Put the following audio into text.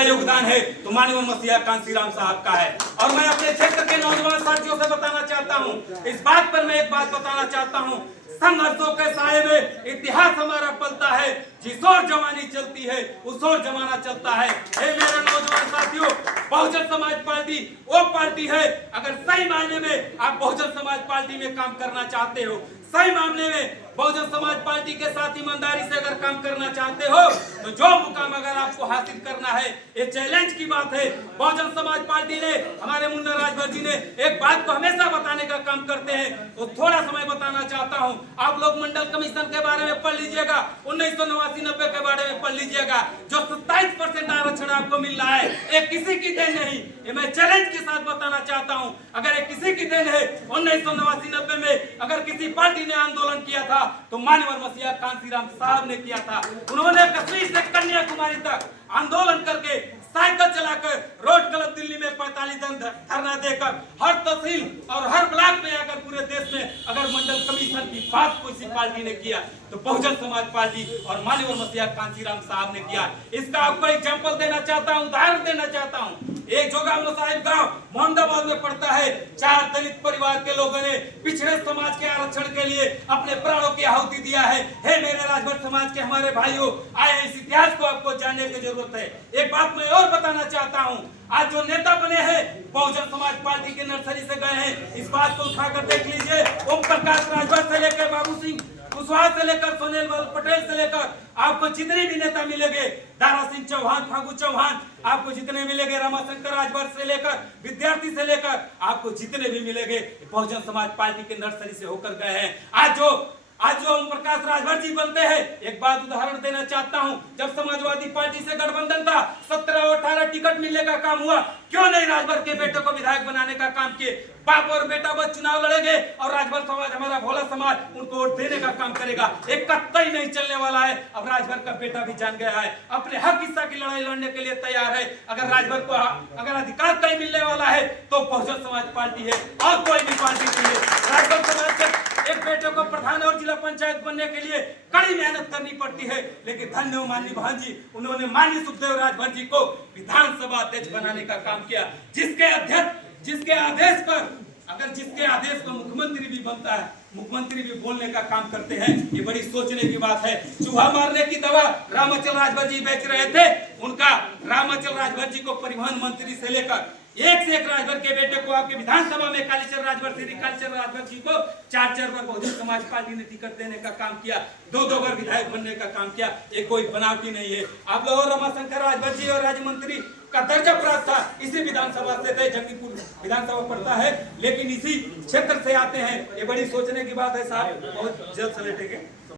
योगदान है तो माननीय मसीहा कांसीराम साहब का है। और मैं अपने क्षेत्र के नौजवान साथियों से बताना चाहता हूं, इस बात पर मैं एक बात बताना चाहता हूं, संघर्षों के साए में इतिहास हमारा पलता है, जिस ओर जवानी चलती है उस ओर जमाना चलता है। हे मेरे नौजवान साथियों, बहुजन समाज पार्टी वो पार्टी है, अगर सही मायने में आप बहुजन समाज पार्टी में काम करना चाहते हो, सही मामले में बहुजन समाज पार्टी के साथ ईमानदारी से अगर काम करना चाहते हो, तो जो मुकाम अगर आपको हासिल करना है, ये चैलेंज की बात है। बहुजन समाज पार्टी ने, हमारे मुन्ना राजभर जी ने एक बात को हमेशा बताने का काम करते हैं, तो थोड़ा समय बताना चाहता हूं। आप लोग मंडल कमीशन के बारे में पढ़ लीजिएगा, 1989-90 के बारे में पढ़ लीजिएगा, जो 27% आरक्षण आपको मिल रहा है, ये किसी की देन नहीं, ये मैं चैलेंज के साथ बताना चाहता हूं। अगर ये किसी की देन है, 1989-90 में अगर किसी पार्टी ने आंदोलन किया था तो माननीय मसीहा कांसीराम साहब ने किया था। उन्होंने कश्मीर से कन्याकुमारी तक आंदोलन करके, साइकिल चलाकर, रोड क्लब दिल्ली में 45 दिन धरना देकर, हर तहसील और हर ब्लॉक में आकर पूरे देश में अगर मंडल कमीशन की बात किसी पार्टी ने किया तो बहुजन समाज पार्टी और माननीय मसीहा कांसीराम साहब ने किया। इसका आपको एग्जाम्पल देना चाहता हूँ, उदाहरण देना चाहता हूँ। एक जोगामलो साहिब गांव मोहम्मदाबाद में पड़ता है, 4 दलित परिवार के लोगों ने पिछड़े समाज के आरक्षण के लिए अपने प्राणों की आहुति दिया है। हे मेरे राजभर समाज के हमारे भाइयों, आए इस इतिहास को आपको जानने की जरूरत है। एक बात मैं और बताना चाहता हूँ, आज जो नेता बने हैं बहुजन समाज पार्टी के नर्सरी से गए हैं, इस बात को उठाकर देख लीजिए। ओम प्रकाश राजभर से लेकर बाबू सिंह कुशवाहा से लेकर सोनेल पटेल से लेकर आपको जितने भी नेता मिलेंगे, दारा सिंह चौहान, फागू चौहान, आपको जितने मिलेंगे, रमाशंकर राजभर से लेकर विद्यार्थी से लेकर आपको जितने भी मिलेंगे, बहुजन समाज पार्टी के नर्सरी से होकर गए हैं। आज जो ओम प्रकाश राजभर जी बनते हैं, एक बात उदाहरण देना चाहता हूं, जब समाजवादी पार्टी से गठबंधन था, 17 और 18 टिकट मिलने का काम हुआ, क्यों नहीं राजभर के बेटे को विधायक बनाने का काम किए? बाप और बेटा बस चुनाव लड़ेंगे और राजभर समाज, हमारा भोला समाज उनको वोट देने का काम करेगा। एक कतई नहीं चलने वाला है। अब राजभर का बेटा भी जान गया है, अपने हक हिस्सा की लड़ाई लड़ने के लिए तैयार है। अगर राजभर को अगर अधिकार कहीं मिलने वाला है तो बहुजन समाज पार्टी है और कोई भी पार्टी नहीं है। राजभर समाज के एक बेटे को प्रधान और जिला पंचायत बनने के लिए कड़ी मेहनत करनी पड़ती है, लेकिन धन्य हो माननीय भान जी, उन्होंने माननीय सुखदेव राजभर जी को विधानसभा अध्यक्ष बनाने का काम किया, जिसके आदेश पर, अगर जिसके आदेश पर मुख्यमंत्री भी बनता है, मुख्यमंत्री भी बोलने का काम करते हैं, ये बड़ी सोचने की बात है। चूहा मारने की दवा रामाचल राजभर जी बेच रहे थे, उनका रामाचल राजभर जी को परिवहन मंत्री से लेकर एक से एक राजभर के बेटे को आपके विधानसभा में कालीचरण राजभर जी को 4 बार बहुजन समाज पार्टी ने टिकट देने का काम किया, 2 बार विधायक बनने का काम किया। ये कोई बनावटी नहीं है। आप लोगों रमाशंकर राजभर जी और राज्य मंत्री का दर्जा प्राप्त था, इसी विधानसभा से थे, जंगीपुर विधानसभा पड़ता है, लेकिन इसी क्षेत्र से आते हैं। ये बड़ी सोचने की बात है साहब, बहुत जल्द से लेटेंगे।